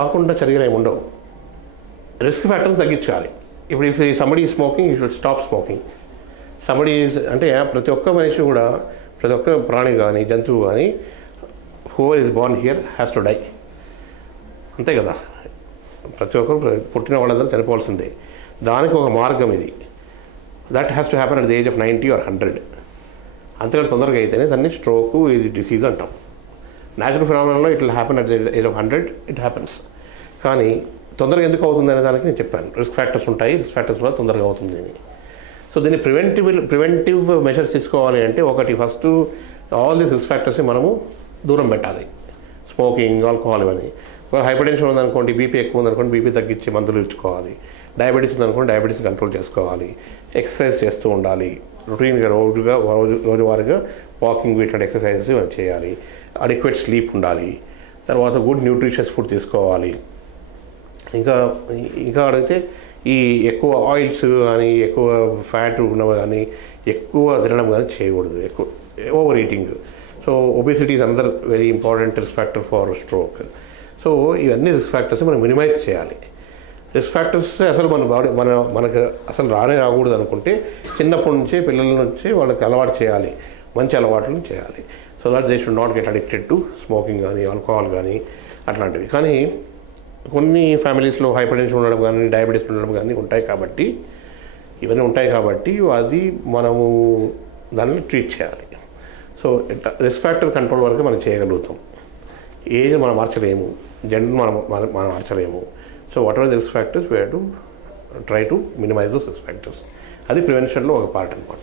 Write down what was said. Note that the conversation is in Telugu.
కాకుండా చర్యలు ఏమి ఉండవు. రిస్క్ ఫ్యాక్టర్స్ తగ్గించాలి. ఇప్పుడు if somebody is smoking you should stop smoking. Somebody is అంటే ప్రతి ఒక్క మనిషి కూడా, ప్రతి ఒక్క ప్రాణి కానీ జంతువు కానీ whoever is born here has to die. అంతే కదా, ప్రతి ఒక్కరు పుట్టిన వాళ్ళందరూ చనిపోవాల్సిందే. దానికి ఒక మార్గం ఇది. That has to happen at the age of 90 or 100. అంతకంటే తొందరగా అయితేనే దాన్ని స్ట్రోక్ ఇది డిసీజ్ అంటాం. న్యాచురల్ ఫినామినాలో it will happen at the age of 100 it happens. కానీ తొందరగా ఎందుకు అవుతుంది అనే దానికి నేను చెప్పాను. రిస్క్ ఫ్యాక్టర్స్ ఉంటాయి, రిస్క్ ఫ్యాక్టర్స్ వల్ల తొందరగా అవుతుంది అని. సో దీన్ని ప్రివెంటివ్ మెషర్స్ తీసుకోవాలి అంటే ఒకటి, ఫస్ట్ ఆల్ దీస్ రిస్క్ ఫ్యాక్టర్స్ని మనము దూరం పెట్టాలి. స్మోకింగ్, ఆల్కహాల్ ఇవన్నీ. హైపర్ టెన్షన్ ఉందనుకోండి, బీపీ ఎక్కువ ఉందనుకోండి, బీపీ తగ్గించే మందులు ఇచ్చుకోవాలి. డయాబెటీస్ ఉందనుకోండి, డయాబెటీస్ కంట్రోల్ చేసుకోవాలి. ఎక్సర్సైజ్ చేస్తూ ఉండాలి. రొటీన్గా రోజువారీగా వాకింగ్, ఇట్లాంటి ఎక్సర్సైజెస్ చేయాలి. అడిక్వేట్ స్లీప్ ఉండాలి. తర్వాత గుడ్ న్యూట్రిషియస్ ఫుడ్ తీసుకోవాలి. ఇంకా అడిగితే ఈ ఎక్కువ ఆయిల్స్ కానీ, ఎక్కువ ఫ్యాట్ ఉన్నవి కానీ, ఎక్కువ తినడం కానీ చేయకూడదు. ఎక్కువ over eating. So obesity is another very important risk factor for stroke. So ఇవన్నీ రిస్క్ ఫ్యాక్టర్స్ మనం మినిమైజ్ చేయాలి. రిస్క్ ఫ్యాక్టర్స్ అసలు మన బాడీ మనకు అసలు రాకూడదు అనుకుంటే చిన్నప్పటి నుంచే పిల్లల నుంచి వాళ్ళకి అలవాటు చేయాలి, మంచి అలవాట్లు చేయాలి. So that they should not get addicted to smoking కానీ, ఆల్కహాల్ కానీ అట్లాంటివి. కానీ కొన్ని ఫ్యామిలీస్లో హైపర్ టెన్షన్ ఉండడం కానీ, డయాబెటీస్ ఉండడం కానీ ఉంటాయి కాబట్టి, ఇవన్నీ ఉంటాయి కాబట్టి అది మనము దాన్ని ట్రీట్ చేయాలి. సో రిస్క్ ఫ్యాక్టర్ కంట్రోల్ వరకు మనం చేయగలుగుతాం. ఏజ్ మనం మార్చలేము, జెండర్ మనం మార్చలేము. So whatever the risk factors we have to try to minimise those risk factors. అది ప్రివెన్షన్లో ఒక పార్ట్ అనమాట.